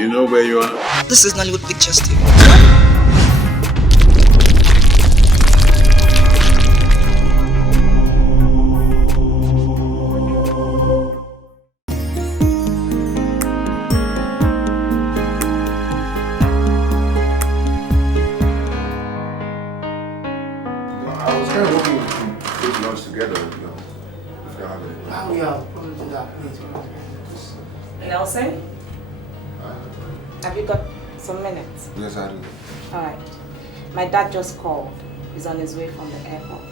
You know where you are? This is Nollywoodpicturestv. Together, if you have it. Oh, yeah, probably do that. Nelson? Have you got some minutes? Yes, I do. Alright. My dad just called. He's on his way from the airport.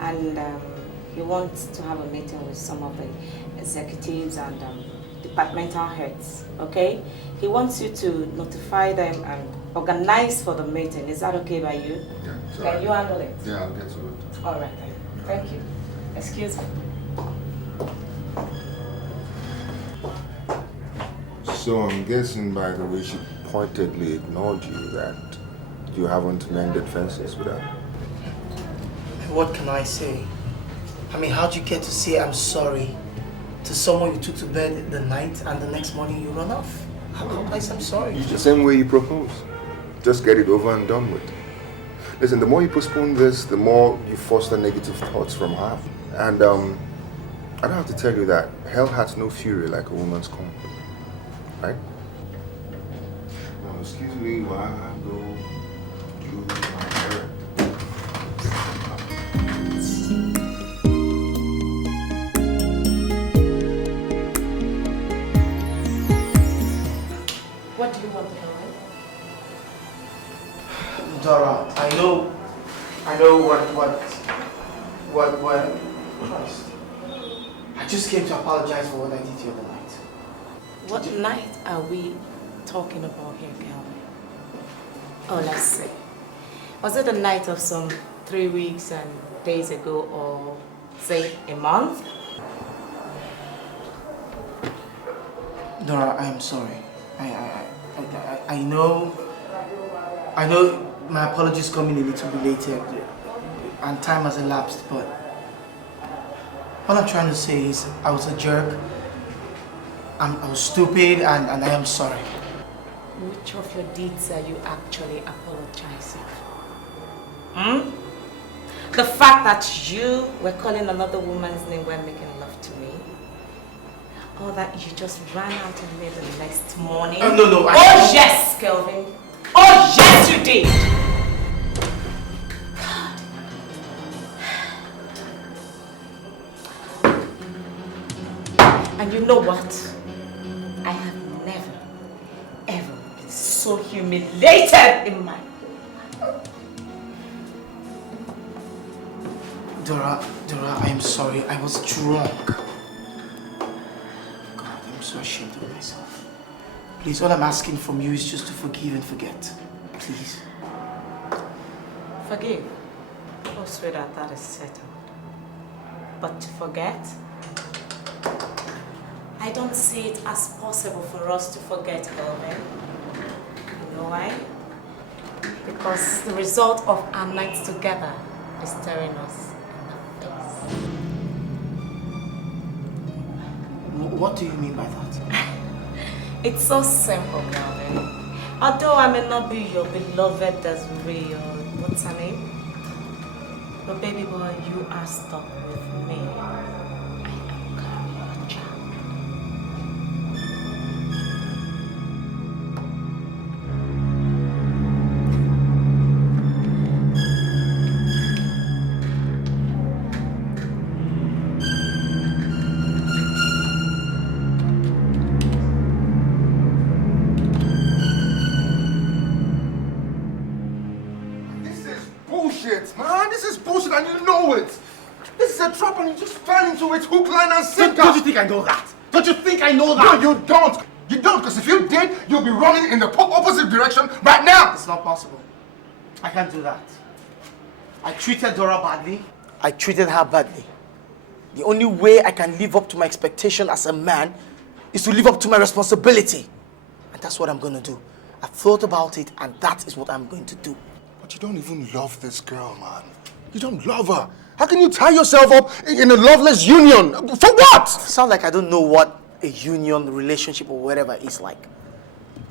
And he wants to have a meeting with some of the executives and departmental heads, okay? He wants you to notify them and organize for the meeting. Is that okay by you? Yeah. Can you handle it? Yeah, I'll get to it. Alright then. Thank you. Excuse me. So I'm guessing by the way she pointedly ignored you that you haven't mended fences with her. What can I say? I mean, how'd you get to say I'm sorry to someone you took to bed the night and the next morning you run off? How can I say I'm sorry? The same way you propose. Just get it over and done with. Listen, the more you postpone this, the more you foster negative thoughts from her. And I don't have to tell you that hell has no fury like a woman's comb. Right? Now, excuse me while I go do my errand. What do you want to know? Dora, I know what, Christ. I just came to apologize for what I did the other night. What night are we talking about here, Kelvin? Oh, let's see. Was it the night of some 3 weeks and days ago, or say a month? Dora, I am sorry. I know my apologies coming a little bit later and time has elapsed, but what I'm trying to say is I was a jerk, I was stupid, and I am sorry. Which of your deeds are you actually apologizing for? The fact that you were calling another woman's name when making love to me? Or that you just ran out of me the next morning? No. Oh yes, Kelvin. Oh yes, you did. And you know what? I have never, ever been so humiliated in my life. Dora, I am sorry. I was drunk. God, I'm so ashamed of myself. Please, all I'm asking from you is just to forgive and forget. Please. Forgive? Oh, sweetheart, that is settled. But to forget? I don't see it as possible for us to forget, Kelvin. You know why? Because the result of our nights together is staring us in the face. What do you mean by that? It's so simple, Kelvin. Although I may not be your beloved as real, what's her name? But baby boy, you are stuck with me. I am carrying your child. And you know it! This is a trap and you just fell into it hook, line and sinker! Don't you think I know that? Don't you think I know that? No, you don't! You don't, because if you did, you'll be running in the opposite direction right now! It's not possible. I can't do that. I treated Dora badly. I treated her badly. The only way I can live up to my expectation as a man is to live up to my responsibility. And that's what I'm going to do. I've thought about it and that is what I'm going to do. But you don't even love this girl, man. You don't love her. How can you tie yourself up in a loveless union? For what? Sounds like I don't know what a union, relationship, or whatever is like.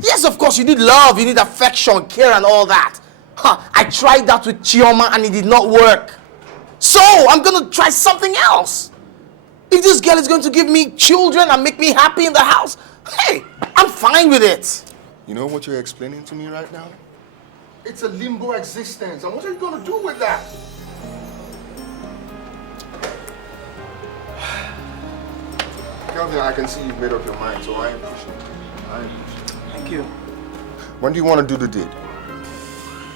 Yes, of course, you need love, you need affection, care and all that. I tried that with Chioma and it did not work. So, I'm gonna try something else. If this girl is going to give me children and make me happy in the house, hey, I'm fine with it. You know what you're explaining to me right now? It's a limbo existence, and what are you gonna do with that? Kelvin, I can see you've made up your mind, so I ain't pushing. Thank you. When do you want to do the deed?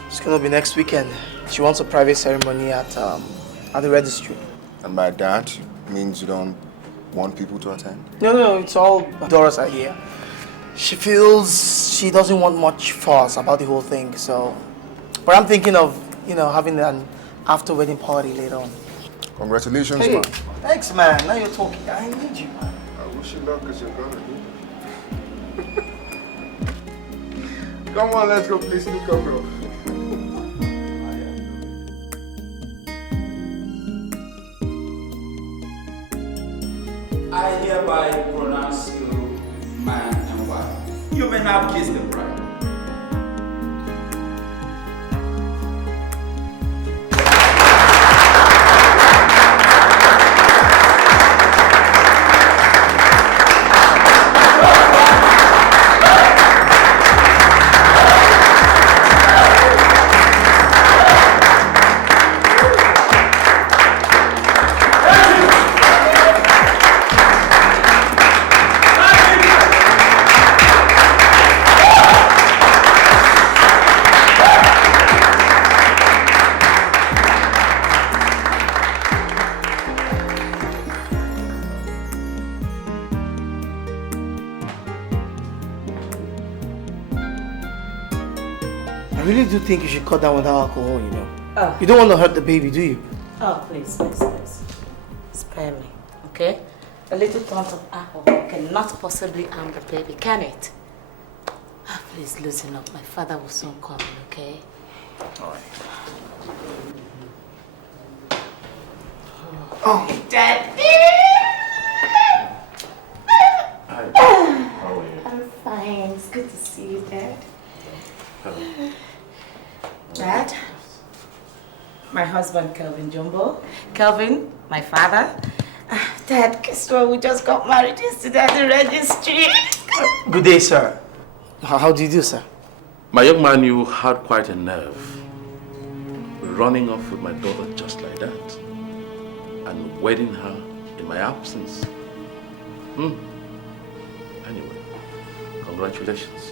It's gonna be next weekend. She wants a private ceremony at the registry. And by that means you don't want people to attend? No, it's all Dora's idea. She feels she doesn't want much fuss about the whole thing, so... But I'm thinking of, having an after-wedding party later on. Congratulations, Hey, man. thanks, man. Now you're talking. I need you, man. I wish you luck because you're gonna do it. Come on, let's go play snooker, bro. I hereby pronounce you man and wife. You may now kiss the bride. I really do think you should cut down with alcohol, Oh. You don't want to hurt the baby, do you? Oh, please. Spare me, okay? A little touch of alcohol cannot possibly harm the baby, can it? Oh, please loosen up. My father will soon come, okay? All right. Oh, Daddy! Hi. How are you? I'm fine. It's good to see you, Dad. Dad? My husband, Kelvin Jumbo. Kelvin, my father. Dad, guess what? We just got married yesterday at the registry. Good day, sir. How do you do, sir? My young man, you had quite a nerve. Running off with my daughter just like that. And wedding her in my absence. Anyway, congratulations.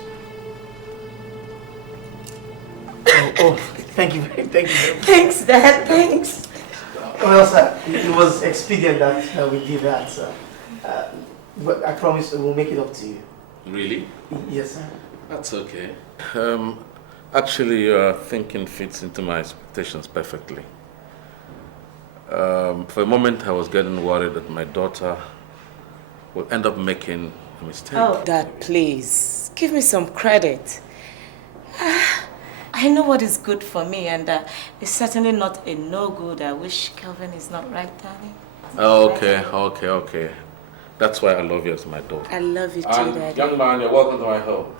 Oh, thank you. Thanks, Dad. Thanks. Well, sir, it was expedient that we did that, sir. But I promise we'll make it up to you. Really? Yes, sir. That's okay. Actually, your thinking fits into my expectations perfectly. For a moment, I was getting worried that my daughter will end up making a mistake. Oh, Dad, please. Give me some credit. I know what is good for me, and it's certainly not a no-good. I wish Kelvin is not right, darling. Okay. That's why I love you as my daughter. I love you too, And Daddy. young man, you're welcome to my home.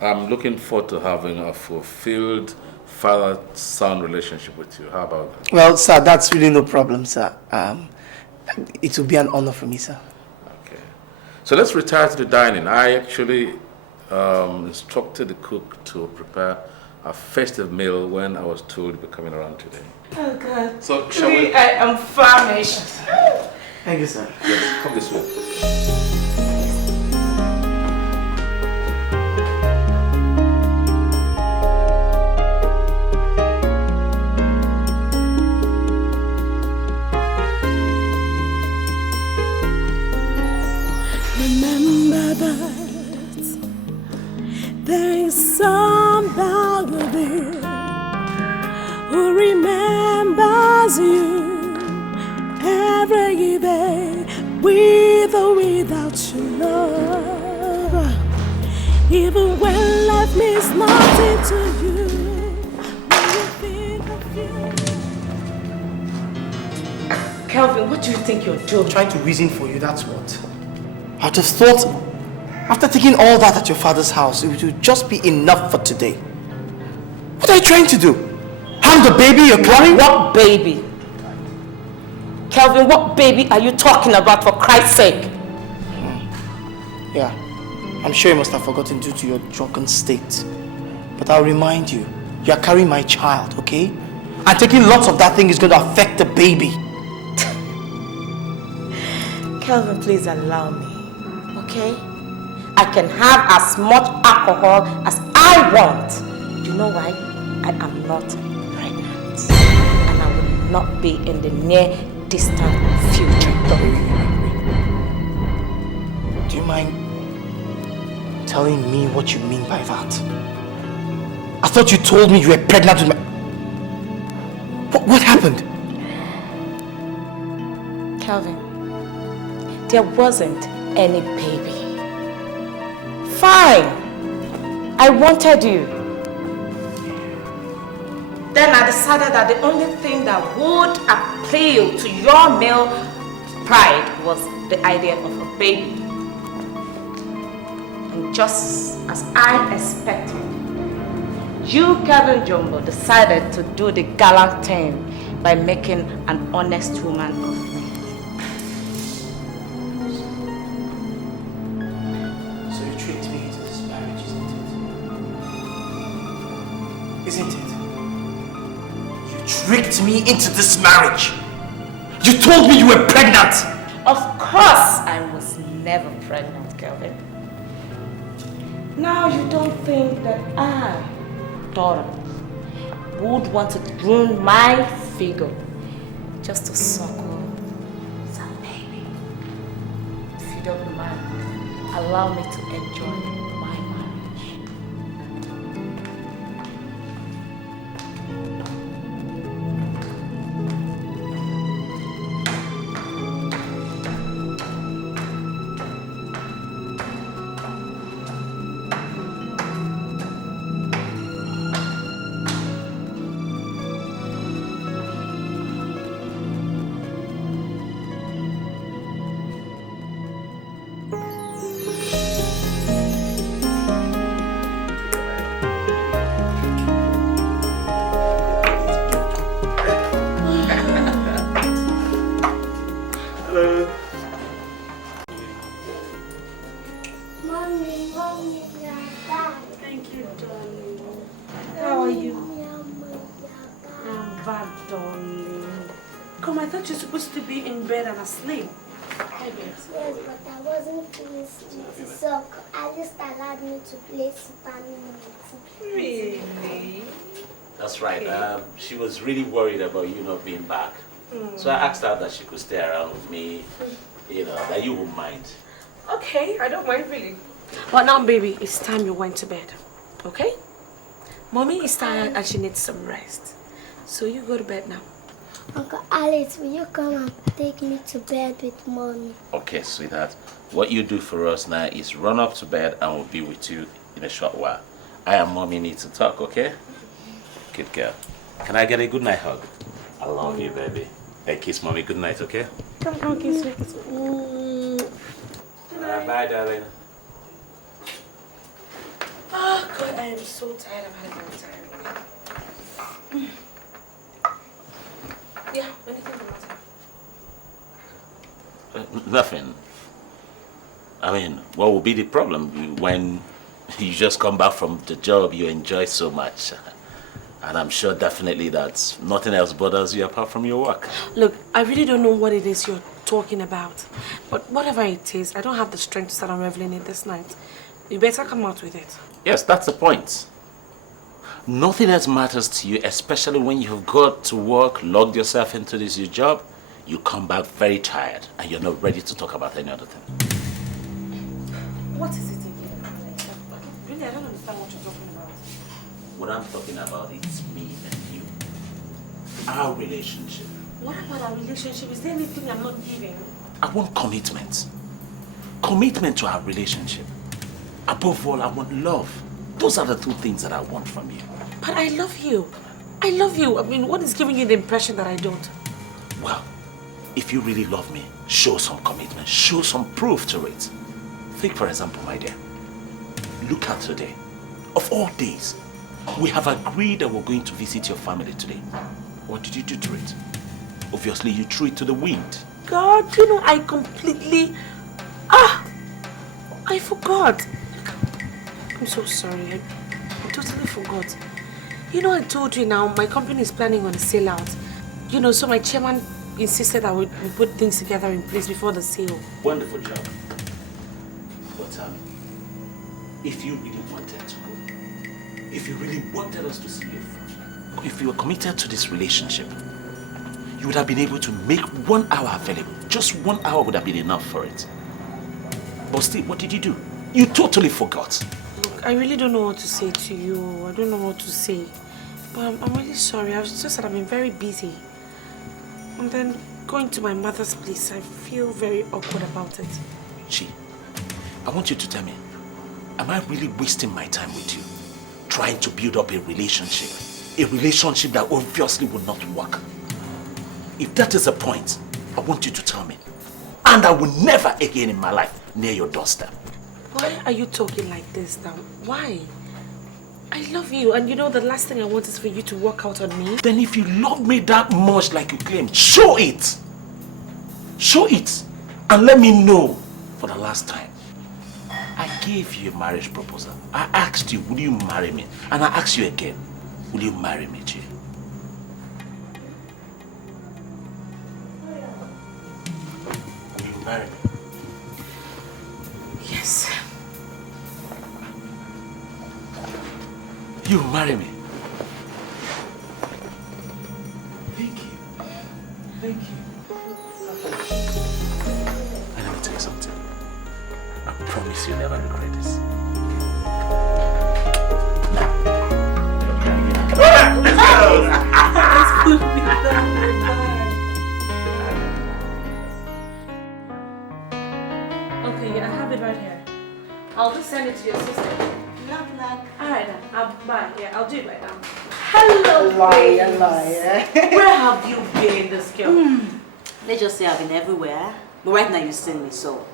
I'm looking forward to having a fulfilled father-son relationship with you. How about that? Well, sir, that's really no problem, sir. It will be an honor for me, sir. Okay. So let's retire to the dining. I actually instructed the cook to prepare a festive meal when I was told you'd be coming around today. Oh, God. So, shall we? I am famished. Thank you, sir. Yes, come this way. Remember that there is somebody who remembers you every day, with or without your love. Even when life means nothing to you, when you think of you. Kelvin, what do you think you're doing? I'm trying to reason for you, that's what. I just thought After taking all that at your father's house, it would just be enough for today. What are you trying to do? Harm the baby you're carrying? What baby? Kelvin, what baby are you talking about, for Christ's sake? Yeah, I'm sure you must have forgotten due to your drunken state. But I'll remind you, you are carrying my child, okay? And taking lots of that thing is going to affect the baby. Kelvin, please allow me, okay? I can have as much alcohol as I want. You know why? I am not pregnant. And I will not be in the near distant future. Do you mind telling me what you mean by that? I thought you told me you were pregnant with my... What happened? Kelvin, there wasn't any baby. Fine. I wanted you. Then I decided that the only thing that would appeal to your male pride was the idea of a baby. And just as I expected, you, Kelvin Jumbo, decided to do the gallant thing by making an honest woman of me. So you tricked me into this marriage, isn't it? You tricked me into this marriage. You told me you were pregnant. Of course I was never pregnant, Kelvin. Now you don't think that I, daughter, would want to ruin my figure just to suckle some baby. If you don't mind, allow me to enjoy my marriage. Asleep. Yes, but I wasn't feeling sleepy, so Alice allowed me to play Super Nintendo. Really? That's right. She was really worried about you not being back. So I asked her that she could stay around with me, you know, that you wouldn't mind. Okay, I don't mind really. But now, baby, it's time you went to bed. Okay? Mommy is tired and she needs some rest. So you go to bed now. Uncle Alice, will you come and take me to bed with Mommy? Okay, sweetheart. What you do for us now is run up to bed and we'll be with you in a short while. I and Mommy need to talk, okay? Good girl. Can I get a good night hug? I love you, baby. Hey, kiss Mommy good night, okay? Come, kiss me. Bye, darling. Oh, God, I am so tired. I've had a long time. Yeah, anything the matter? Nothing. I mean, what will be the problem when you just come back from the job you enjoy so much? And I'm sure definitely that nothing else bothers you apart from your work. Look, I really don't know what it is you're talking about. But whatever it is, I don't have the strength to start unraveling it this night. You better come out with it. Yes, that's the point. Nothing else matters to you, especially when you've got to work, logged yourself into this your job. You come back very tired and you're not ready to talk about any other thing. What is it again? Really, I don't understand what you're talking about. What I'm talking about is me and you. Our relationship. What about our relationship? Is there anything I'm not giving? I want commitment. Commitment to our relationship. Above all, I want love. Those are the two things that I want from you. But I love you. I love you. I mean, what is giving you the impression that I don't? Well, if you really love me, show some commitment. Show some proof to it. Take for example, my dear. Look at today. Of all days, we have agreed that we're going to visit your family today. What did you do to it? Obviously, you threw it to the wind. God, I completely... I forgot. I'm so sorry. I totally forgot. I told you now, my company is planning on a sale out. So my chairman insisted that we put things together in place before the sale. Wonderful job. But if you really wanted to go, if you really wanted us to see you, if you were committed to this relationship, you would have been able to make 1 hour available. Just 1 hour would have been enough for it. But still, what did you do? You totally forgot. Look, I really don't know what to say to you. I don't know what to say. But I'm really sorry. I was just that I've been very busy. And then going to my mother's place, I feel very awkward about it. Chi, I want you to tell me, am I really wasting my time with you? Trying to build up a relationship that obviously will not work? If that is the point, I want you to tell me. And I will never again in my life near your doorstep. Why are you talking like this now? Why? I love you, and the last thing I want is for you to walk out on me. Then if you love me that much like you claim, show it! Show it! And let me know for the last time. I gave you a marriage proposal. I asked you, will you marry me? And I ask you again, will you marry me, Chi? Will you marry me? Yes. You marry me. Thank you. Thank you. And let me tell you something. I promise you'll never regret this. Okay, I have it right here. I'll just send it to your sister. Alright then, bye. Yeah, I'll do it right now. Hello, babes. Where have you been, this girl? Let's just say I've been everywhere. But right now you've seen me, so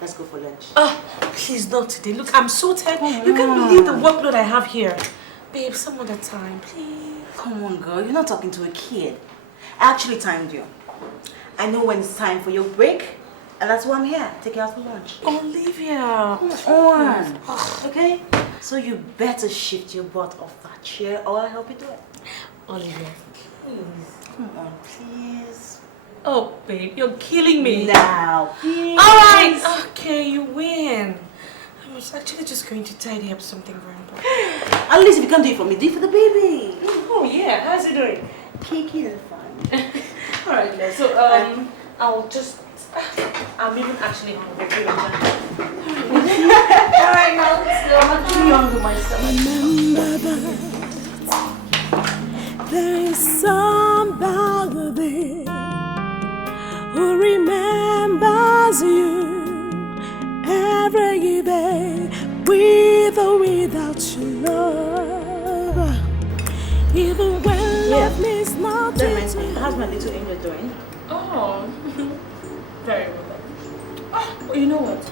let's go for lunch. Please not today. Look, I'm so tired. You can't believe the workload I have here. Babe, some other time, please. Come on, girl. You're not talking to a kid. I actually timed you. I know when it's time for your break, and that's why I'm here. Take you out for lunch. Olivia. Come on. Okay? So you better shift your butt off that chair or I'll help you do it. Olivia, please. Come on, please. Oh, babe, you're killing me. Now, please. Alright, okay, you win. I was actually just going to tidy up something very important. At least if you can't do it for me, do it for the baby. Oh, yeah. How's it doing? Kiki and fun. Alright, then. So, I'll just... I'm even actually hungry. Alright, now let's go. I'm actually hungry myself. Remember that there is somebody who remembers you every day, with or without your love. Even when love means nothing to you. How's my little angel doing? Oh, very well. Oh, you know what?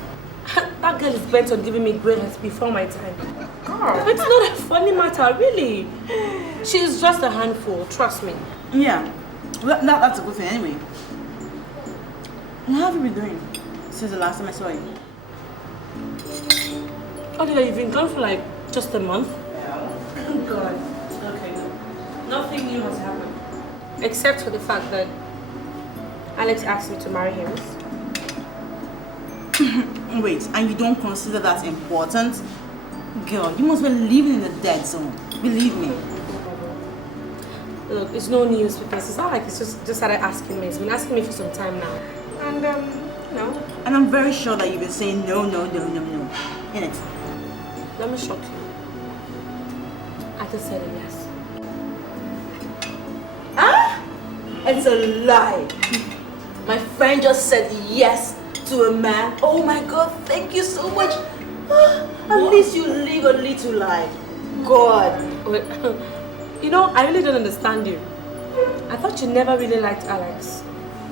That girl is bent on giving me greatness before my time. Girl, it's not a funny matter, really. She's just a handful, trust me. Yeah, that's a good thing anyway. How have you been doing since the last time I saw you? Okay, you've been gone for like just a month? Yeah. Oh God. Okay, no. Nothing new has happened. Except for the fact that Alex asked me to marry him. Wait, and you don't consider that important? Girl, you must be living in the dead zone. Believe me. Look, it's no news because it's not like it's just started asking me. It's been asking me for some time now. And, no. And I'm very sure that you've been saying no. Innit? Let me shock you. I just said yes. Ah? It's a lie. My friend just said yes to a man. Oh my God, thank you so much. At least you live a little life. God. Wait, you know, I really don't understand you. I thought you never really liked Alex.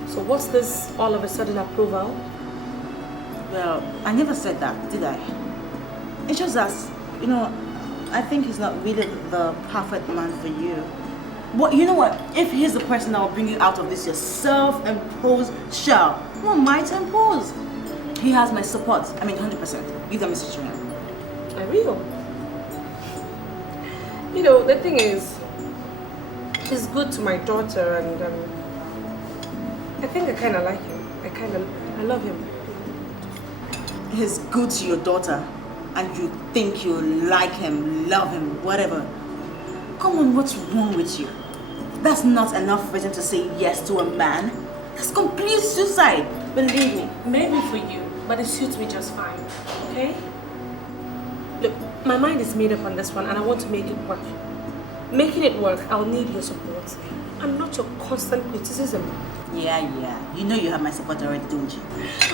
So what's this all of a sudden approval? Well, I never said that, did I? It's just that, you know, I think he's not really the perfect man for you. But you know what? If he's the person that will bring you out of this your self-imposed shell, who am I to impose? He has my support. I mean, 100%. Give that message to him. I will. You know, the thing is, he's good to my daughter, and I think I kind of like him. I love him. He's good to your daughter, and you think you like him, love him, whatever. Come on, what's wrong with you? That's not enough reason to say yes to a man. That's complete suicide. Believe me. Maybe for you, but it suits me just fine. Okay? Look, my mind is made up on this one, and I want to make it work. Making it work, I'll need your support, and not your constant criticism. Yeah. You know you have my support already, don't you?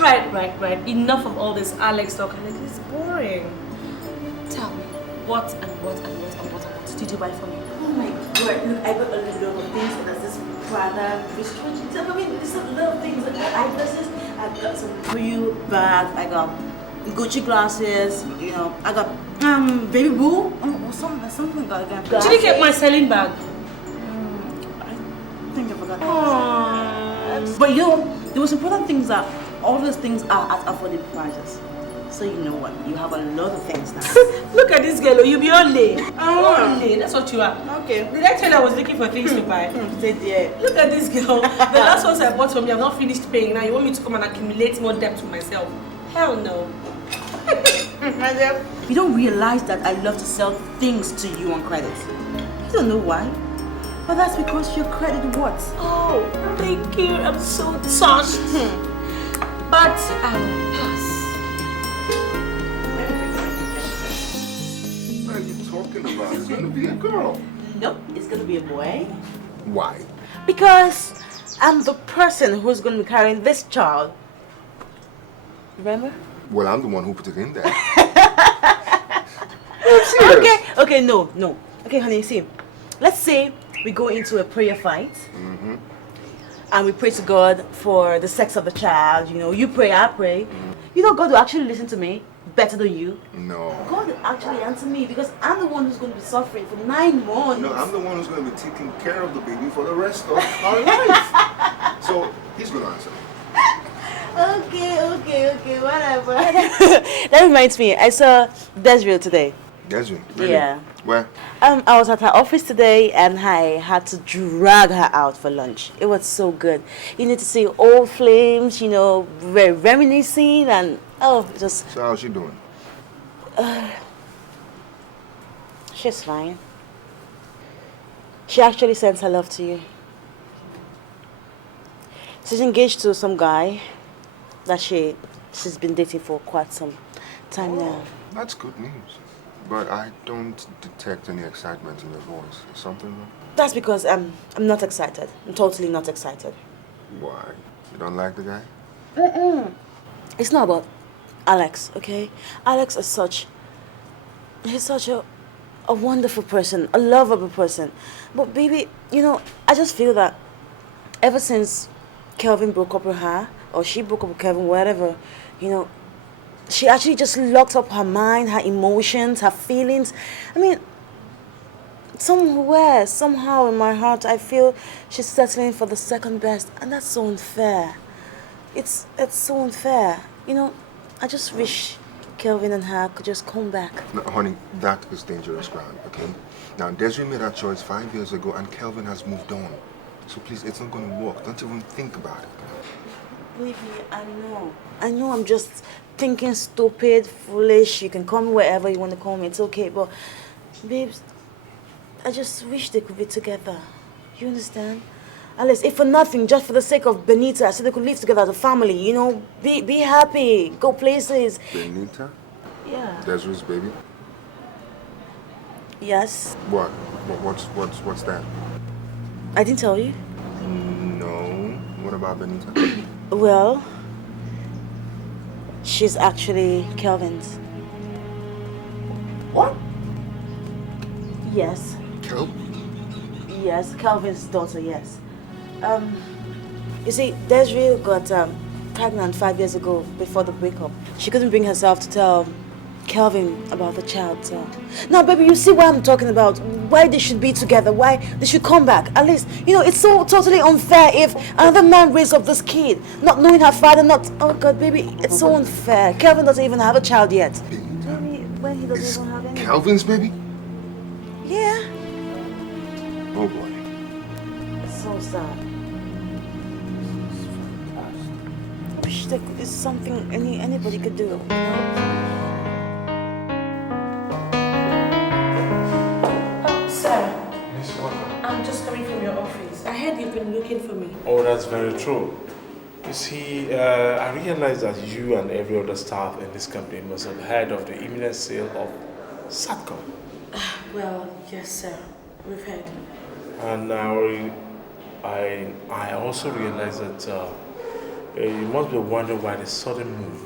Right. Enough of all this Alex talk. It's boring. Tell me, what I want to do by for me? Oh my God, look, I got a lot of things. There's this Prada restrictions. I mean, there's a lot of things. I got eyeglasses, I got some real bags, I got Gucci glasses, you know, I got baby boo, or something got again. Did you get my selling bag? I think I forgot. But you know, the most important things are all those things are at affordable prices. So you know what? You have a lot of things now. Look at this girl, you be only. Only, that's what you are. Okay. Did I tell you I was looking for things to buy? Look at this girl. The last ones I bought from you, I've not finished paying. Now you want me to come and accumulate more debt for myself? Hell no. You don't realize that I love to sell things to you on credit. You don't know why. But that's because your credit works. Oh, thank you. I'm so touched. But pass. What are you talking about? It's going to be a girl. Nope, it's going to be a boy. Why? Because I'm the person who's going to be carrying this child. Remember? Well, I'm the one who put it in there. Okay, no. Okay, honey, see. Let's say we go into a prayer fight. And we pray to God for the sex of the child. You know, you pray, I pray. You know, God will actually listen to me better than you. No. God will actually answer me because I'm the one who's going to be suffering for 9 months. No, I'm the one who's going to be taking care of the baby for the rest of our life. So, he's going to answer me. Okay, whatever. That reminds me, I saw Desmond today. Desmond? Really? Yeah. Where? I was at her office today and I had to drag her out for lunch. It was so good. You need to see old flames, you know, very reminiscing and just... So how's she doing? She's fine. She actually sends her love to you. She's engaged to some guy that she's been dating for quite some time now. That's good news. But I don't detect any excitement in your voice. Is something wrong? That's because I'm not excited. I'm totally not excited. Why? You don't like the guy? It's not about Alex, okay? Alex is he's such a wonderful person, a lovable person. But baby, you know, I just feel that ever since Kelvin broke up with her, or she broke up with Kelvin, whatever, you know, she actually just locked up her mind, her emotions, her feelings. I mean, somewhere, somehow in my heart, I feel she's settling for the second best, and that's so unfair. It's so unfair. You know, I just wish Kelvin and her could just come back. No, honey, that is dangerous ground, okay? Now, Desiree made that choice 5 years ago, and Kelvin has moved on. So please, it's not going to work. Don't even think about it. Believe me, I know I'm just thinking stupid, foolish. You can call me wherever you want to call me. It's okay, but babes, I just wish they could be together. You understand? Alice, if for nothing, just for the sake of Benita, so they could live together as a family, you know, be happy, go places. Benita? Yeah. Desiree's baby? Yes. What? What's that? I didn't tell you. No. What about Benita? Well, she's actually Kelvin's. What? Yes. Yes, Kelvin's daughter, yes. You see, Desiree got pregnant 5 years ago before the breakup. She couldn't bring herself to tell Kelvin about the child. So. Now, baby, you see what I'm talking about. Why they should be together. Why they should come back. At least, you know, it's so totally unfair if another man raised up this kid, not knowing her father, not... Oh, God, baby, it's so unfair. Kelvin doesn't even have a child yet. Baby, when he doesn't even have any... Kelvin's baby? Yeah. Oh, boy. It's so sad. I wish there is something anybody could do. You know? I'm just coming from your office. I heard you've been looking for me. Oh, that's very true. You see, I realize that you and every other staff in this company must have heard of the imminent sale of Satcom. Well, yes, sir. We've heard. And now I also realize that you must be wondering why the sudden move.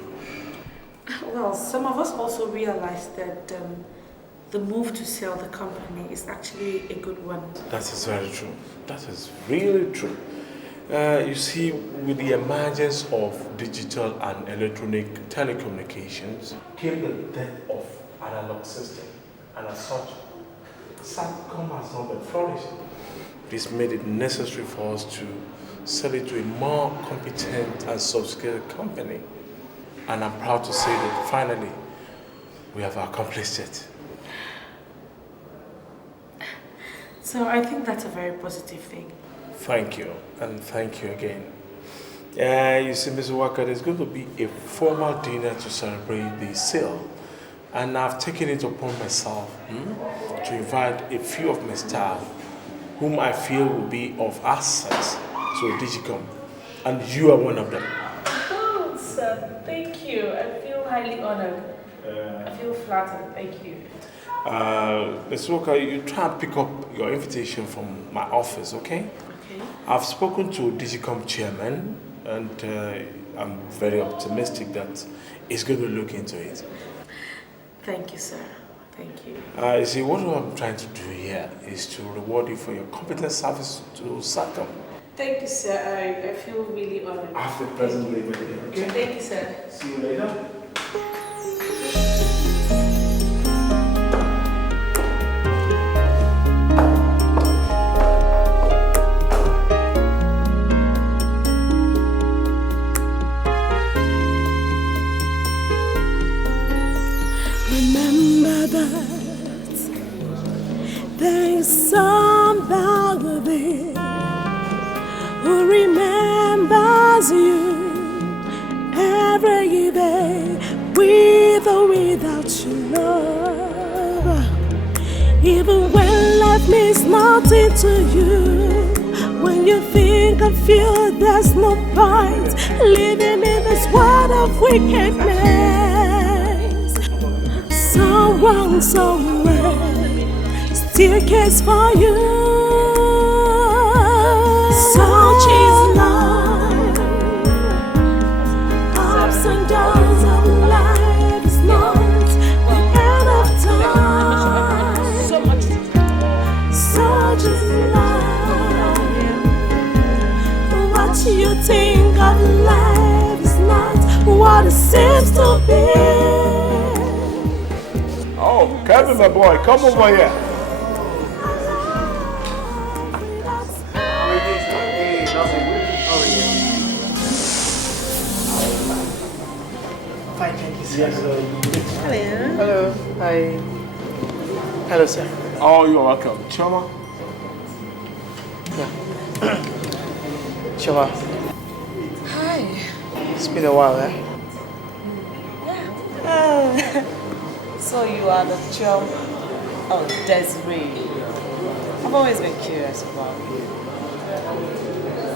Well, some of us also realized that the move to sell the company is actually a good one. That is very true. That is really true. You see, with the emergence of digital and electronic telecommunications came the death of analog system, and as such, Satcom has not been flourishing. This made it necessary for us to sell it to a more competent and sophisticated company. And I'm proud to say that finally, we have accomplished it. So I think that's a very positive thing. Thank you, and thank you again. You see, Mr. Walker, there's going to be a formal dinner to celebrate the sale. And I've taken it upon myself to invite a few of my staff whom I feel will be of access to Digicom. And you are one of them. Oh, sir, thank you. I feel highly honored. I feel flattered. Thank you. Mr. Walker, you try and pick up your invitation from my office, okay? Okay. I've spoken to Digicom chairman, and I'm very optimistic that he's going to look into it. Thank you, sir. Thank you. You see, what I'm trying to do here is to reward you for your competent service to Satcom. Thank you, sir. I feel really honored. Have a pleasant day with you, okay? Thank you, sir. See you later. Remember that there is somebody who remembers you every day, with or without your love. Even when life means nothing to you, when you think of you, there's no point living in this world of wickedness. Someone somewhere still cares for you. Such is life. Ups and downs of life is not the end of time. Such is life. What you think of life is not what it seems to be. Oh, Kelvin, my boy, come over here. Fine, thank you, sir. Yes, Hello. Hello. Hi. Hello, sir. Oh, you're welcome. Chioma? Chioma. Hi. It's been a while, eh? So you are the chum of Desiree. I've always been curious about you.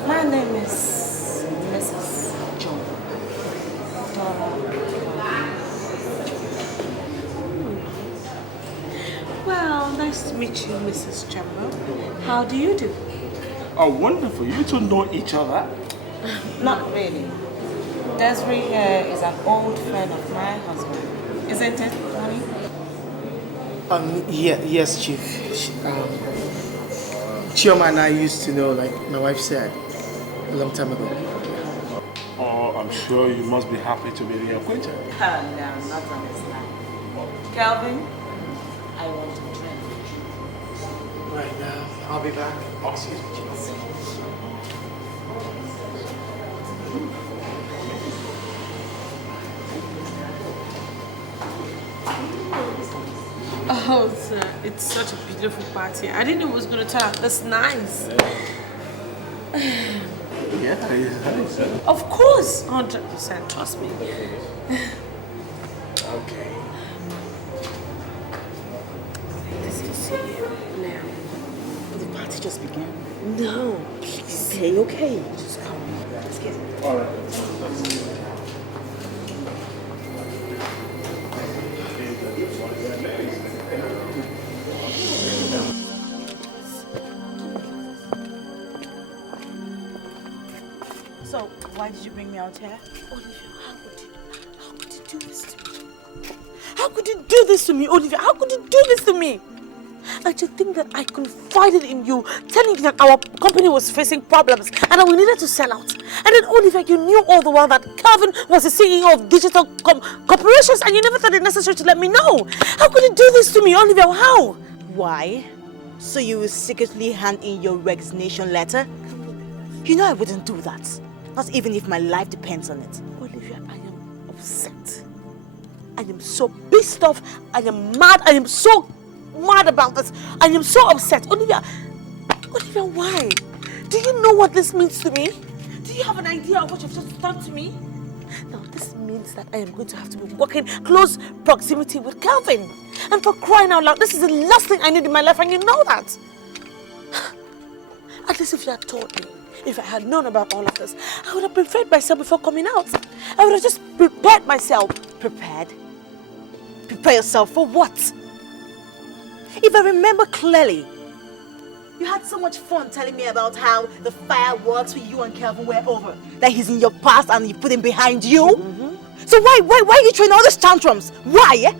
My name is Mrs. John. Well, nice to meet you, Mrs. Chamber. How do you do? Oh, wonderful. You two know each other? Not really. Desiree here is an old friend of my husband. Isn't it, honey? Yes, Chief. Chioma and I used to know, like my wife said, a long time ago. Oh, I'm sure you must be happy to be reacquainted. No, not on this line. Kelvin, I want to drink. Right now, I'll be back. Awesome. Oh, sir, it's such a beautiful party. I didn't know it was going to turn out this nice. Yeah, it's nice. Of course, 100%, trust me. Okay. This is here now. The party just began. No, please. Okay. Just come. Let's get it. All right. So, why did you bring me out here? Olivia, how could you do this to me? How could you do this to me, Olivia? How could you do this to me? And to think that I confided in you, telling you that our company was facing problems and that we needed to sell out. And then, Olivia, you knew all the while that Kelvin was the CEO of digital corporations and you never thought it necessary to let me know. How could you do this to me, Olivia? How? Why? So you will secretly hand in your resignation letter? You know I wouldn't do that. Not even if my life depends on it. Olivia, I am upset. I am so pissed off. I am mad. I am so mad about this. I am so upset. Olivia, why? Do you know what this means to me? Do you have an idea of what you've just done to me? Now, this means that I am going to have to be working close proximity with Kelvin. And for crying out loud, this is the last thing I need in my life, and you know that. At least if you had told me, if I had known about all of this, I would have prepared myself before coming out. I would have just prepared myself. Prepared? Prepare yourself for what? If I remember clearly, you had so much fun telling me about how the fireworks for you and Kelvin were over. That he's in your past and you put him behind you. Mm-hmm. So why are you throwing all these tantrums? Why?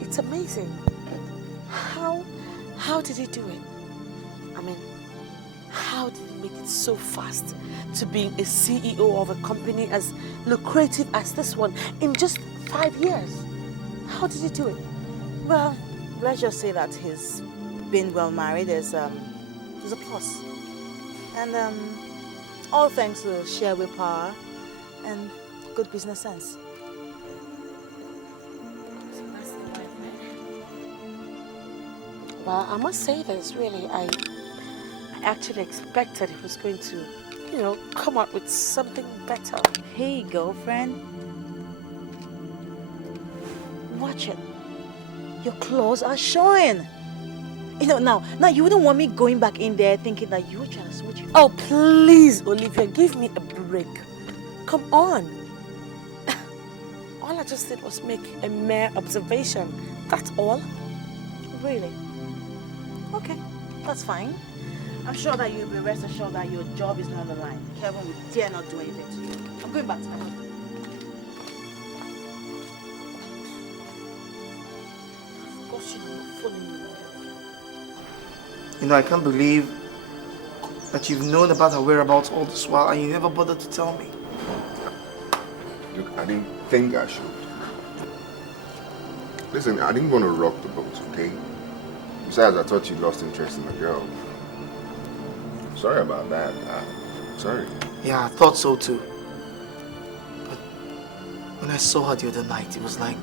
It's amazing. How did he do it? I mean, how did he make it so fast to being a CEO of a company as lucrative as this one in just 5 years? How did he do it? Well, let's just say that he's been well married is a plus. And all thanks to sheer willpower and good business sense. Well, I must say this, really, I actually expected he was going to, come up with something better. Hey, girlfriend. Watch it. Your claws are showing. Now you wouldn't want me going back in there thinking that you were trying to switch it. Oh, please, Olivia, give me a break. Come on. All I just did was make a mere observation. That's all. Really? Okay, that's fine. I'm sure that you'll be rest assured that your job is not on the line. Kelvin will dare not do anything to you. I'm going back to my husband. Of course, you're not fooling me. I can't believe that you've known about her whereabouts all this while and you never bothered to tell me. Look, I didn't think I should. Listen, I didn't want to rock the boat, okay? Besides, I thought you lost interest in the girl. Sorry about that. Sorry. Yeah, I thought so too. But when I saw her the other night, it was like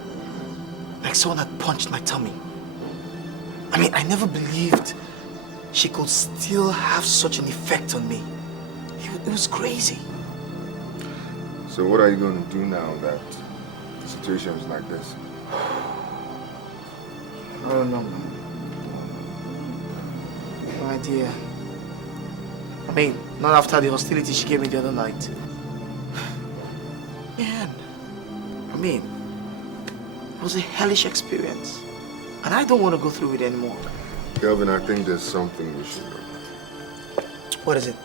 someone had punched my tummy. I mean, I never believed she could still have such an effect on me. It was crazy. So what are you going to do now that the situation is like this? I don't know. No idea. I mean, not after the hostility she gave me the other night. Man, I mean, it was a hellish experience. And I don't want to go through it anymore. Kelvin, I think there's something we should know. What is it?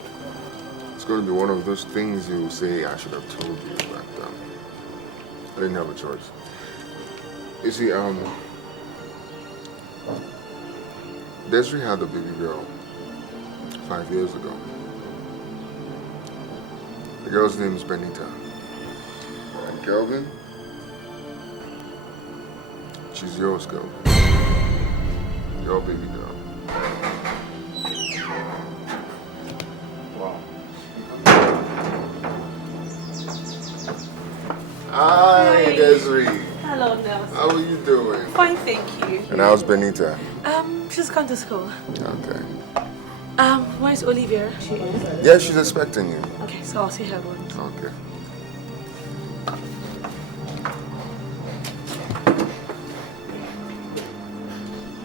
It's going to be one of those things you will say, I should have told you, but I didn't have a choice. You see, Desiree had a baby girl 5 years ago. The girl's name is Benita. And Kelvin? She's yours, Kelvin. Your baby girl. Wow. Hi, Desiree. Hello, Nels. How are you doing? Fine, thank you. And how's Benita? She's gone to school. Okay. Where's Olivia? She is? Yeah, she's expecting you. Okay, so I'll see her once. Okay.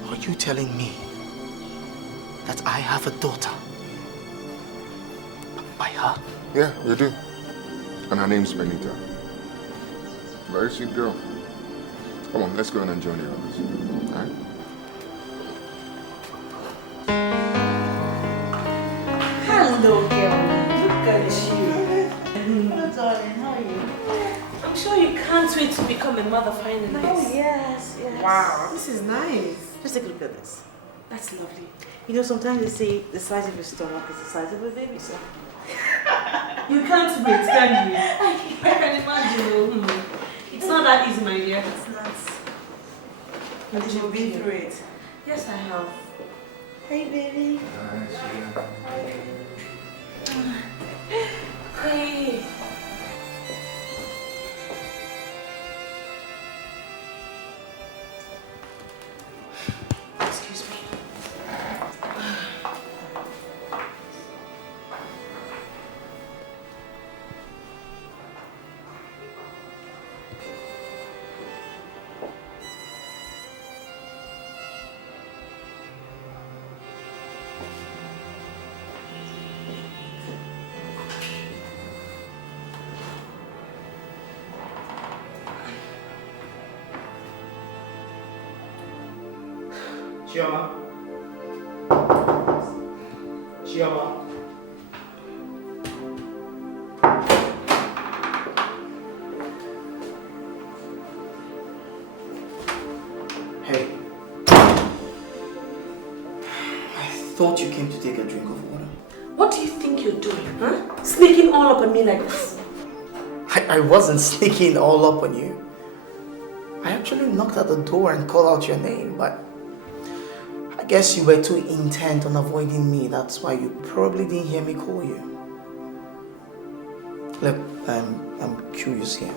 Are you telling me that I have a daughter by her? Yeah, you do. And her name's Benita. Very sweet girl. Come on, let's go and enjoy the others. All right? Hello, girl. Look at you. Hello, darling. How are you? I'm sure you can't wait to become a mother finally. Oh, yes, yes. Wow, this is nice. Just take a look at this. That's lovely. You know, sometimes they say the size of your stomach is the size of a baby, so. You can't wait, can you? I can imagine. It's not that easy, my dear. It's not. But you've been through it. Yes, I have. Hey, baby. Hey. Excuse me. Chioma? Chioma? Hey. I thought you came to take a drink of water. What do you think you're doing, huh? Sneaking all up on me like this? I wasn't sneaking all up on you. I actually knocked at the door and called out your name, but I guess you were too intent on avoiding me. That's why you probably didn't hear me call you. Look, I'm curious here.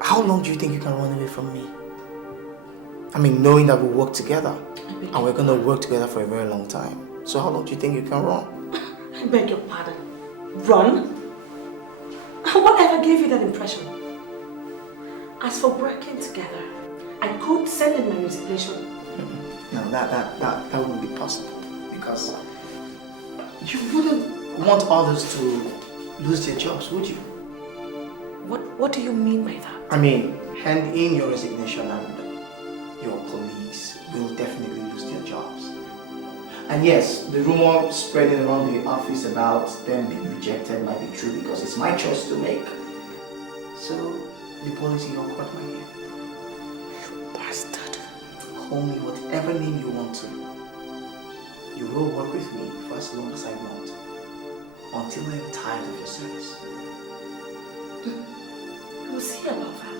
How long do you think you can run away from me? I mean, knowing that we work together and we're going to work together for a very long time. So how long do you think you can run? I beg your pardon. Run? Whatever gave you that impression? As for working together, I could send in my resignation. No, that wouldn't be possible because you wouldn't want others to lose their jobs, would you? What do you mean by that? I mean, hand in your resignation and your colleagues will definitely lose their jobs. And yes, the rumor spreading around the office about them being rejected might be true because it's my choice to make. So, the ball is in your court, my dear. You bastard. Call me whatever name you want to. You will work with me for as long as I want, until I'm tired of your service. We'll see about that.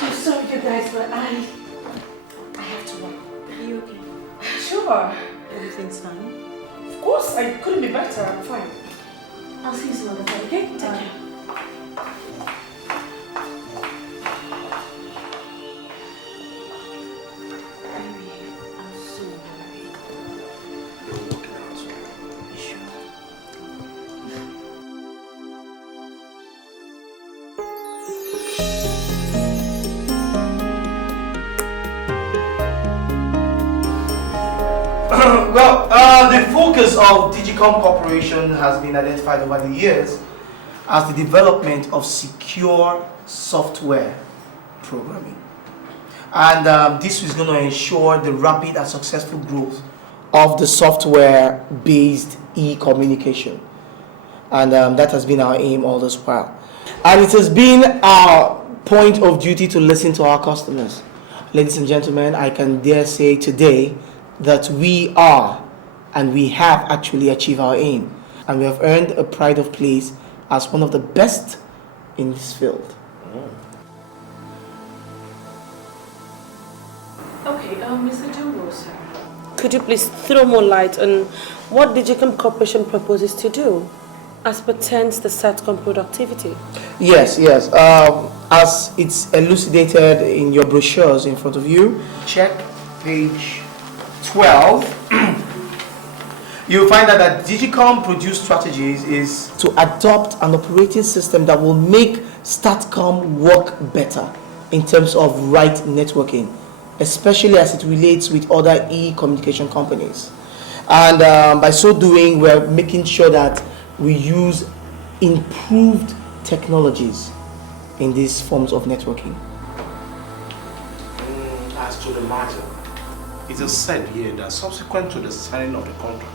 I'm sorry, you guys, but I have to run. Are you okay? Sure. Everything's fine? Of course, I couldn't be better. I'm fine. I'll see you some other time, okay? Take care. Baby, I'm so worried. You're working out, so you sure? Well, the focus of Digicom Corporation has been identified over the years as the development of secure software programming. And this is going to ensure the rapid and successful growth of the software-based e-communication. And that has been our aim all this while. And it has been our point of duty to listen to our customers. Ladies and gentlemen, I can dare say today that we are and we have actually achieved our aim. And we have earned a pride of place as one of the best in this field. Okay, Mr. Jumbo, sir. Could you please throw more light on what Digicom Corporation proposes to do as pertains to SATCOM productivity? Yes. As it's elucidated in your brochures in front of you, check page 12. You'll find that Digicom produced strategies is to adopt an operating system that will make STATCOM work better in terms of right networking, especially as it relates with other e-communication companies. And by so doing, we're making sure that we use improved technologies in these forms of networking. As to the matter, it is said here that subsequent to the signing of the contract,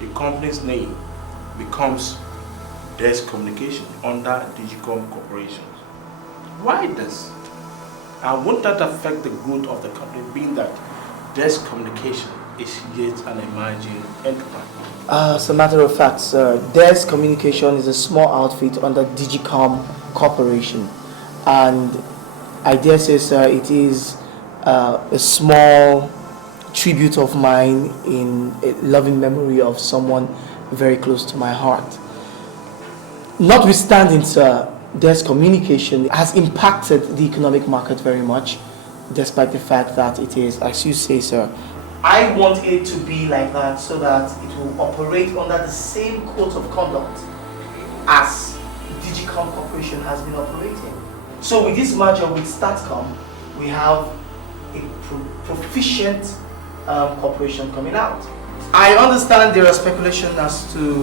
the company's name becomes Desk Communication under Digicom Corporation. Why this? And won't that affect the growth of the company, being that Desk Communication is yet an emerging enterprise? As a matter of fact, sir, Desk Communication is a small outfit under Digicom Corporation. And I dare say, sir, it is a small tribute of mine in a loving memory of someone very close to my heart. Notwithstanding, sir, Desk Communication has impacted the economic market very much, despite the fact that it is, as you say, sir, I want it to be like that so that it will operate under the same code of conduct as Digicom Corporation has been operating. So with this merger with STATCOM, we have a proficient corporation coming out. I understand there are speculation as to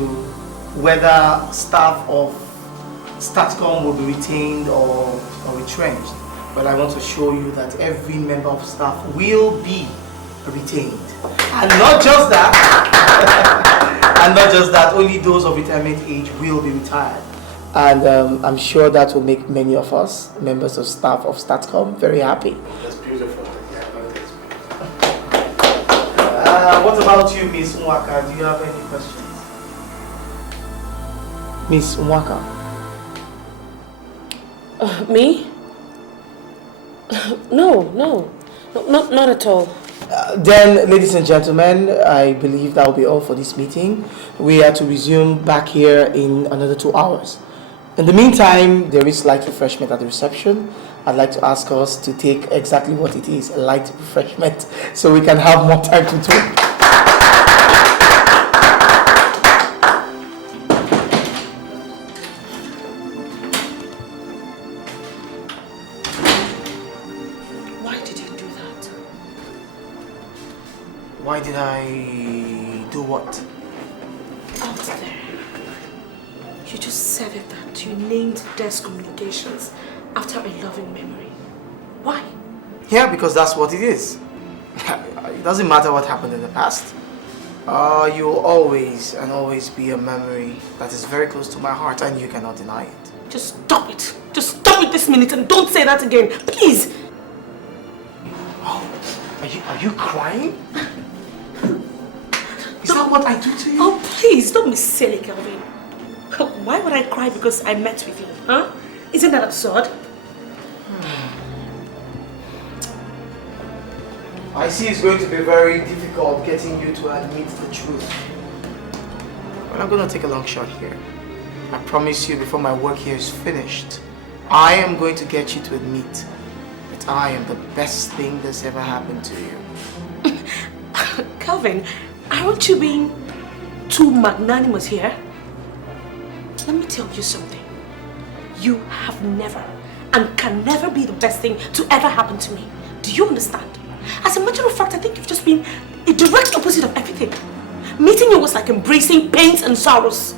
whether staff of STATCOM will be retained or retrenched, but I want to show you that every member of staff will be retained. And not just that, only those of retirement age will be retired. And I'm sure that will make many of us, members of staff of STATCOM, very happy. That's beautiful. What about you, Miss Nwaka? Do you have any questions? Miss Nwaka? Me? No, not at all. Then, ladies and gentlemen, I believe that will be all for this meeting. We are to resume back here in another 2 hours. In the meantime, there is light refreshment at the reception. I'd like to ask us to take exactly what it is, a light refreshment, so we can have more time to talk. Why did I do what? Out there. You just said it that you named Desk Communications after a loving memory. Why? Yeah, because that's what it is. It doesn't matter what happened in the past. You will always and always be a memory that is very close to my heart, and you cannot deny it. Just stop it. Just stop it this minute and don't say that again, please. Oh, are you crying? Is that what I do to you? Oh, please, don't be silly, Kelvin. Why would I cry because I met with you, huh? Isn't that absurd? I see it's going to be very difficult getting you to admit the truth. But I'm going to take a long shot here. I promise you, before my work here is finished, I am going to get you to admit that I am the best thing that's ever happened to you. Kelvin, aren't you being too magnanimous here? Let me tell you something. You have never and can never be the best thing to ever happen to me. Do you understand? As a matter of fact, I think you've just been a direct opposite of everything. Meeting you was like embracing pains and sorrows.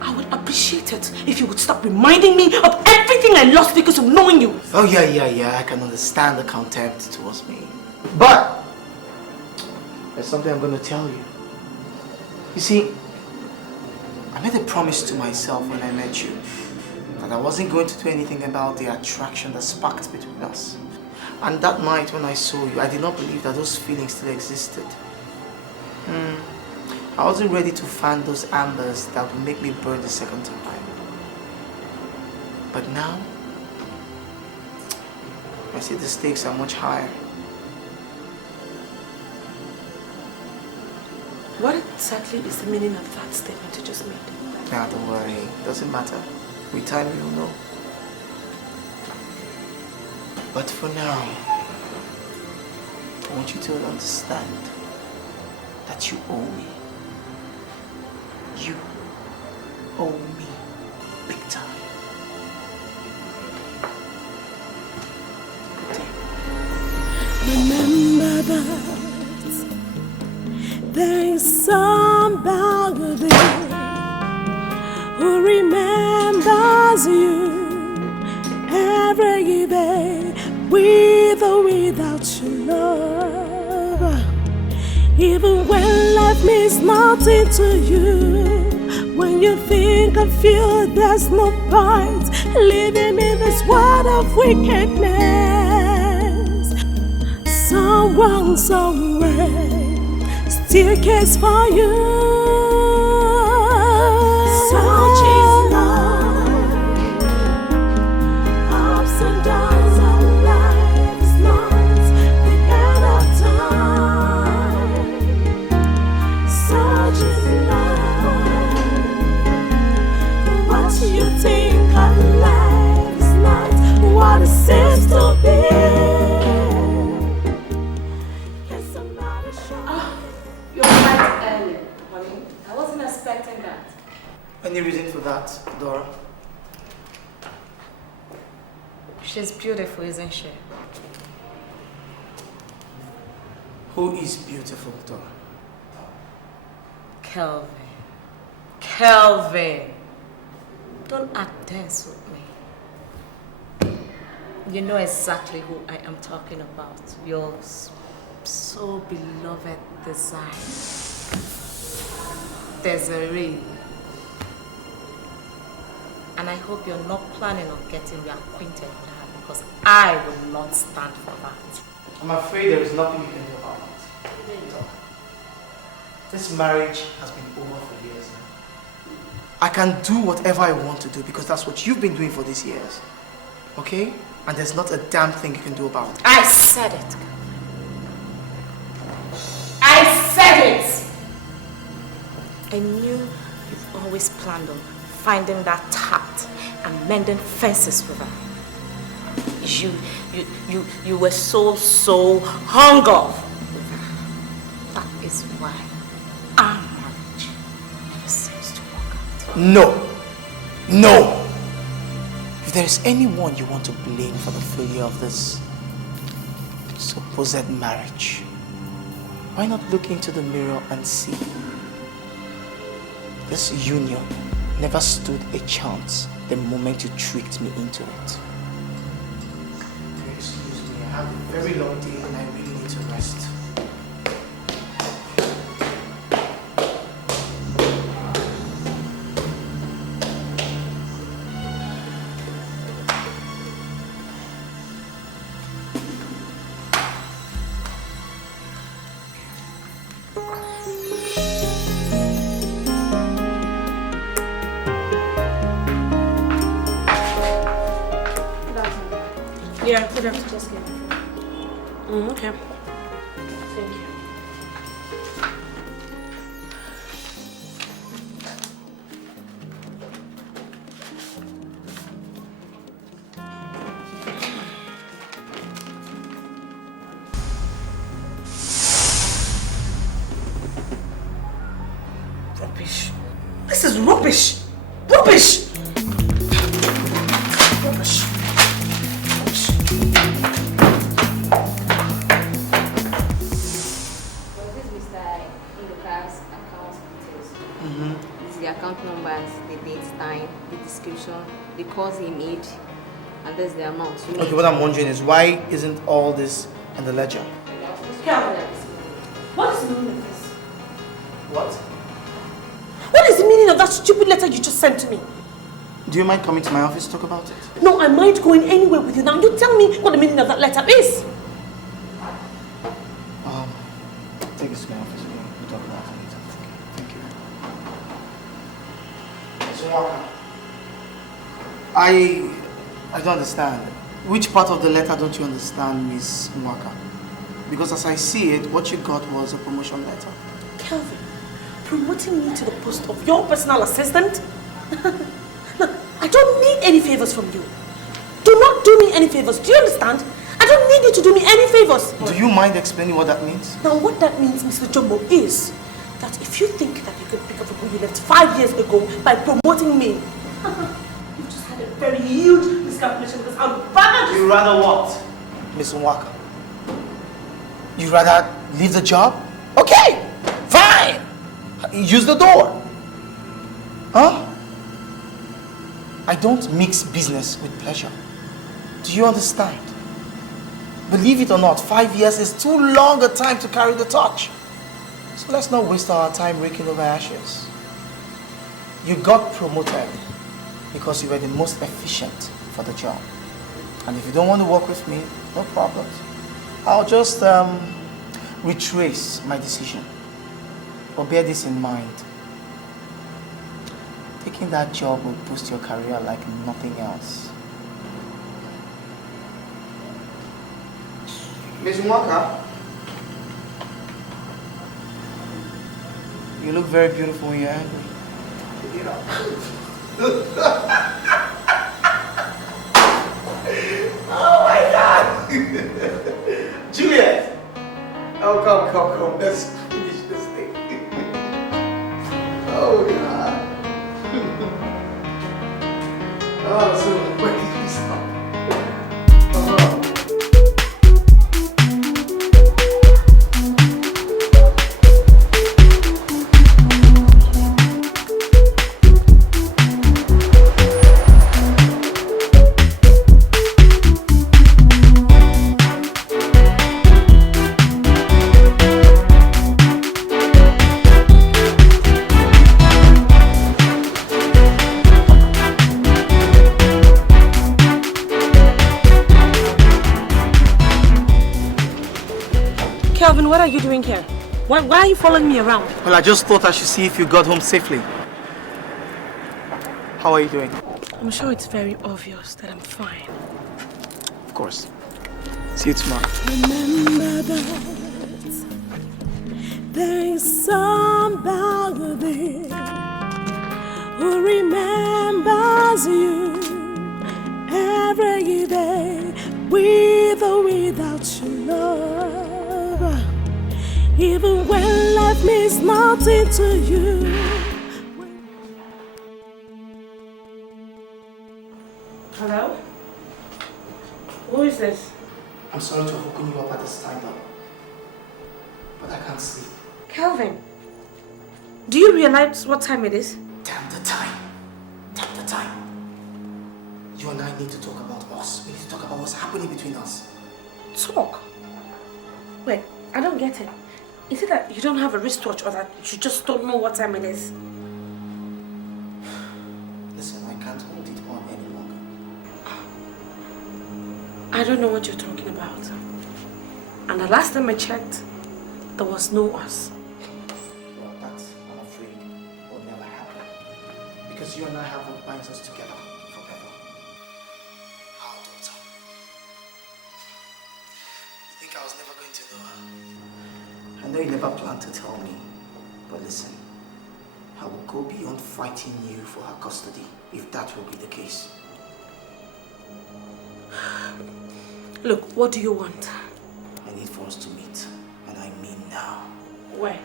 I would appreciate it if you would stop reminding me of everything I lost because of knowing you. Oh yeah, I can understand the contempt towards me. But There's something I'm going to tell you. You see, I made a promise to myself when I met you that I wasn't going to do anything about the attraction that sparked between us. And that night when I saw you, I did not believe that those feelings still existed. I wasn't ready to fan those embers that would make me burn the second time. But now, I see the stakes are much higher. What exactly is the meaning of that statement you just made? Nah, don't worry. Doesn't matter. With time, you'll know. But for now, I want you to understand that you owe me. You owe me big time. Good day. Remember that there is somebody who remembers you every day, with or without your love. Even when life means nothing to you, when you think of you, there's no point living in this world of wickedness. Someone somewhere still cares for you. Such is love. Ups and downs of life is not the end of time. Such is love. What you think of life is not what it seems to be. Any reason for that, Dora? She's beautiful, isn't she? Who is beautiful, Dora? Kelvin. Kelvin! Don't act tense with me. You know exactly who I am talking about. Your so beloved design. Desiree. And I hope you're not planning on getting reacquainted with her, because I will not stand for that. I'm afraid there is nothing you can do about it. This marriage has been over for years now. I can do whatever I want to do because that's what you've been doing for these years. Okay? And there's not a damn thing you can do about it. I said it. I said it! I knew you've always planned on finding that tat and mending fences with her. You were so hung up with her. That is why our marriage never seems to work out. No! No! If there is anyone you want to blame for the failure of this supposed marriage, why not look into the mirror and see? This union never stood a chance the moment you tricked me into it. Excuse me, I have a very long day and I really need to rest. Yeah, good afternoon. Just get it. Okay. Thank you. Rubbish. This is rubbish. Rubbish. Rubbish. The account numbers, the date, time, the description, the calls he made, and there's the amount. Okay, what I'm wondering is why isn't all this in the ledger? Kelvin, what is the meaning of that stupid letter you just sent to me. Do you mind coming to my office to talk about it? No, I might go in anywhere with you now. You tell me what the meaning of that letter is. Take this to my office. We'll talk about it later. Thank you. So, I don't understand. Which part of the letter don't you understand, Miss Nwaka? Because as I see it, what you got was a promotion letter. Kelvin, promoting me to the post of your personal assistant? Look, I don't need any favors from you. Do not do me any favors. Do you understand? I don't need you to do me any favors. Do you mind explaining what that means? Now, what that means, Mr. Jumbo, is that if you think that you could pick up who you left 5 years ago by promoting me, you've just had a very huge miscalculation because I'm bad. You rather what, Miss Nwaka? You rather leave the job? Okay, fine. Use the door. Huh? I don't mix business with pleasure. Do you understand? Believe it or not, 5 years is too long a time to carry the torch. So let's not waste our time raking over ashes. You got promoted because you were the most efficient for the job. And if you don't want to work with me, no problem. I'll just retrace my decision. But bear this in mind. Taking that job will boost your career like nothing else. Miss Nwaka, you look very beautiful when you're angry. You know. Oh my God! Juliet! Oh, come. Let's finish this thing. Oh, God. Oh, so when did you stop? Kelvin, what are you doing here? Why are you following me around? Well, I just thought I should see if you got home safely. How are you doing? I'm sure it's very obvious that I'm fine. Of course. See you tomorrow. Remember that there is somebody who remembers you every day, with or without your love. Even when life means nothing to you. Hello? Who is this? I'm sorry to have woken you up at this time, but I can't sleep. Kelvin, do you realize what time it is? Damn the time. Damn the time. You and I need to talk about us. We need to talk about what's happening between us. Talk? Wait, I don't get it. Is it that you don't have a wristwatch or that you just don't know what time it is? Listen, I can't hold it on any longer. I don't know what you're talking about. And the last time I checked, there was no us. Well, that, I'm afraid, will never happen. Because you and I have what binds us together forever. Our daughter. You think I was never going to know her? I know you never planned to tell me, but listen, I will go beyond fighting you for her custody, if that will be the case. Look, what do you want? I need for us to meet, and I mean now. Where?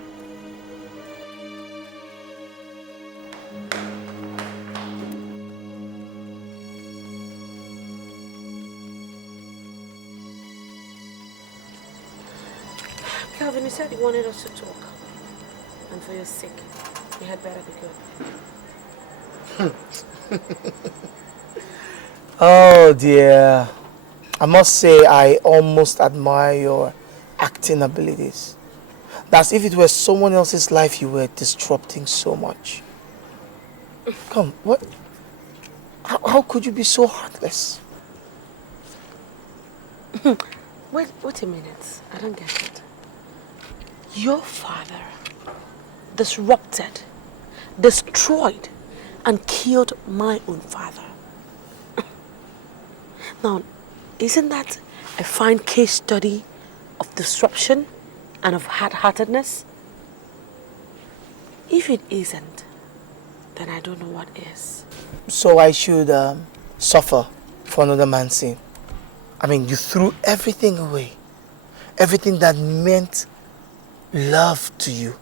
Kelvin, you said you wanted us to talk. And for your sake, you had better be good. Oh dear. I must say I almost admire your acting abilities. That's if it were someone else's life you were disrupting so much. Come, what? How could you be so heartless? Wait a minute. I don't get it. Your father disrupted, destroyed, and killed my own father. Now, isn't that a fine case study of disruption and of hard-heartedness? If it isn't, then I don't know what is. So I should suffer for another man's sin. I mean, you threw everything away. Everything that meant love to you.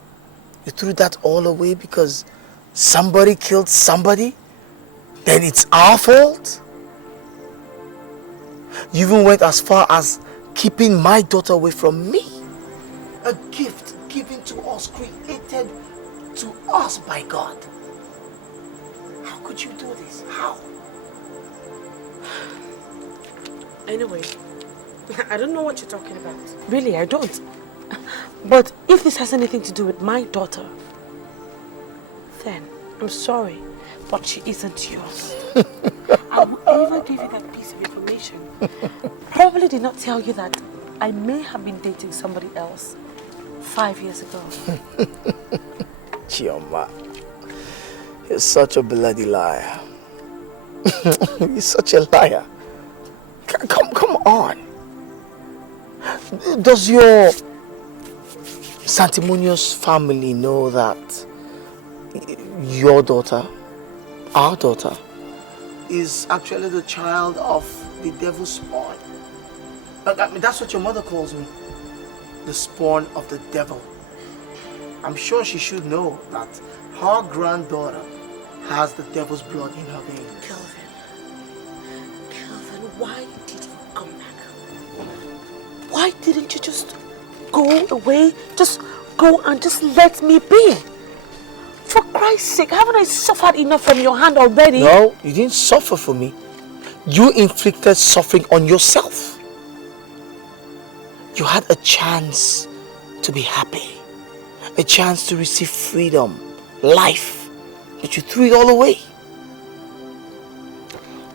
You threw that all away because somebody killed somebody? Then it's our fault? You even went as far as keeping my daughter away from me. A gift given to us, created to us by God. How could you do this? How? Anyway, I don't know what you're talking about. Really, I don't. But if this has anything to do with my daughter, then I'm sorry, but she isn't yours. And whoever gave you that piece of information probably did not tell you that I may have been dating somebody else 5 years ago. Chioma, you're such a bloody liar. You're such a liar. Come on. Does your sanctimonious family know that your daughter, our daughter, is actually the child of the devil's spawn? I mean, that's what your mother calls me. The spawn of the devil. I'm sure she should know that her granddaughter has the devil's blood in her veins. Kelvin, why did you come back? Why didn't you just go away? Just go and just let me be? For Christ's sake, haven't I suffered enough from your hand already? No, you didn't suffer for me. You inflicted suffering on yourself. You had a chance to be happy, a chance to receive freedom, life, but you threw it all away.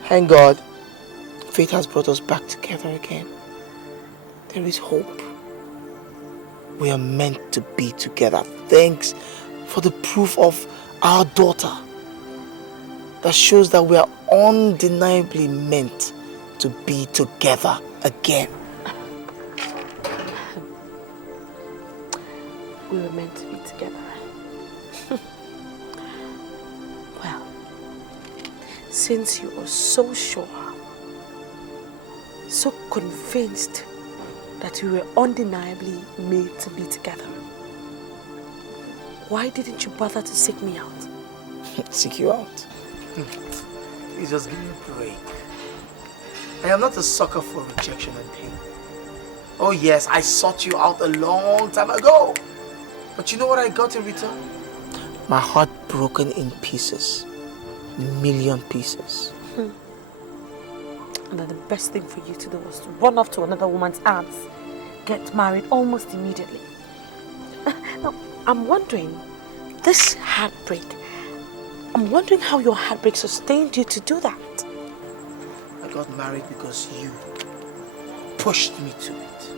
Thank God, fate has brought us back together again. There is hope. We are meant to be together. Thanks for the proof of our daughter that shows that we are undeniably meant to be together again. We were meant to be together. Well, since you are so sure, so convinced that we were undeniably made to be together, why didn't you bother to seek me out? Seek you out? Please just give me a break. I am not a sucker for rejection and pain. Oh yes, I sought you out a long time ago. But you know what I got in return? My heart broken in pieces. Million pieces. And then the best thing for you to do was to run off to another woman's arms, get married almost immediately. Now, I'm wondering, this heartbreak, I'm wondering how your heartbreak sustained you to do that. I got married because you pushed me to it.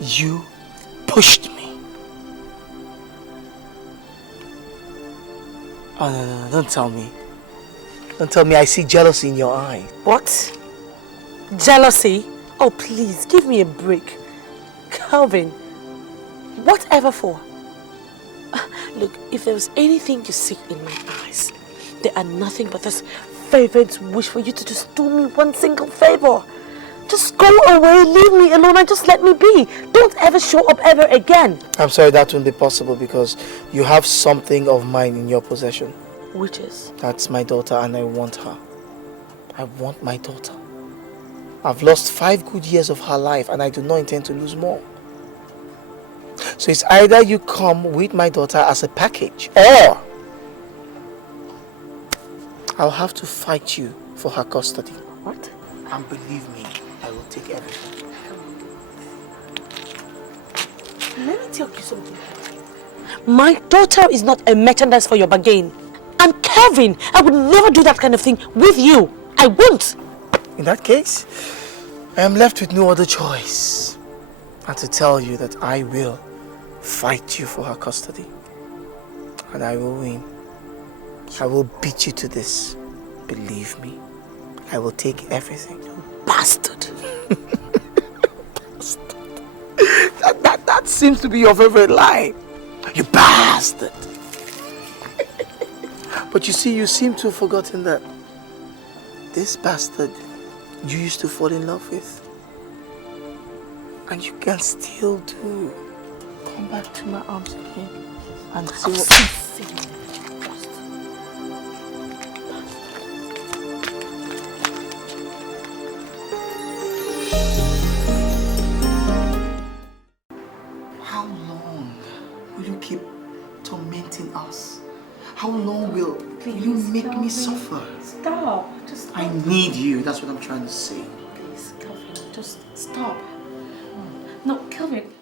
You pushed me. Oh, no, don't tell me. Don't tell me I see jealousy in your eye. What? Jealousy? Oh, please, give me a break. Kelvin, whatever for? Look, if there was anything you see in my eyes, they are nothing but this fervent wish for you to just do me one single favor. Just go away, leave me alone, and just let me be. Don't ever show up ever again. I'm sorry, that won't be possible because you have something of mine in your possession. Which is? That's my daughter and I want her. I want my daughter. I've lost 5 good years of her life and I do not intend to lose more. So it's either you come with my daughter as a package or I'll have to fight you for her custody. What? And believe me, I will take everything. Let me tell you something. My daughter is not a merchandise for your bargain. And Kelvin, I would never do that kind of thing with you. I won't. In that case, I am left with no other choice than to tell you that I will fight you for her custody. And I will win. I will beat you to this. Believe me. I will take everything. You bastard. Bastard. That seems to be your favorite line. You bastard. But you see, you seem to have forgotten that this bastard you used to fall in love with. And you can still do. Come back to my arms again and see what you feel. How long will you keep tormenting us? How long will you make me suffer? Stop. Just stop. I need you. That's what I'm trying to say. Please, Kelvin, just stop. No, Kelvin.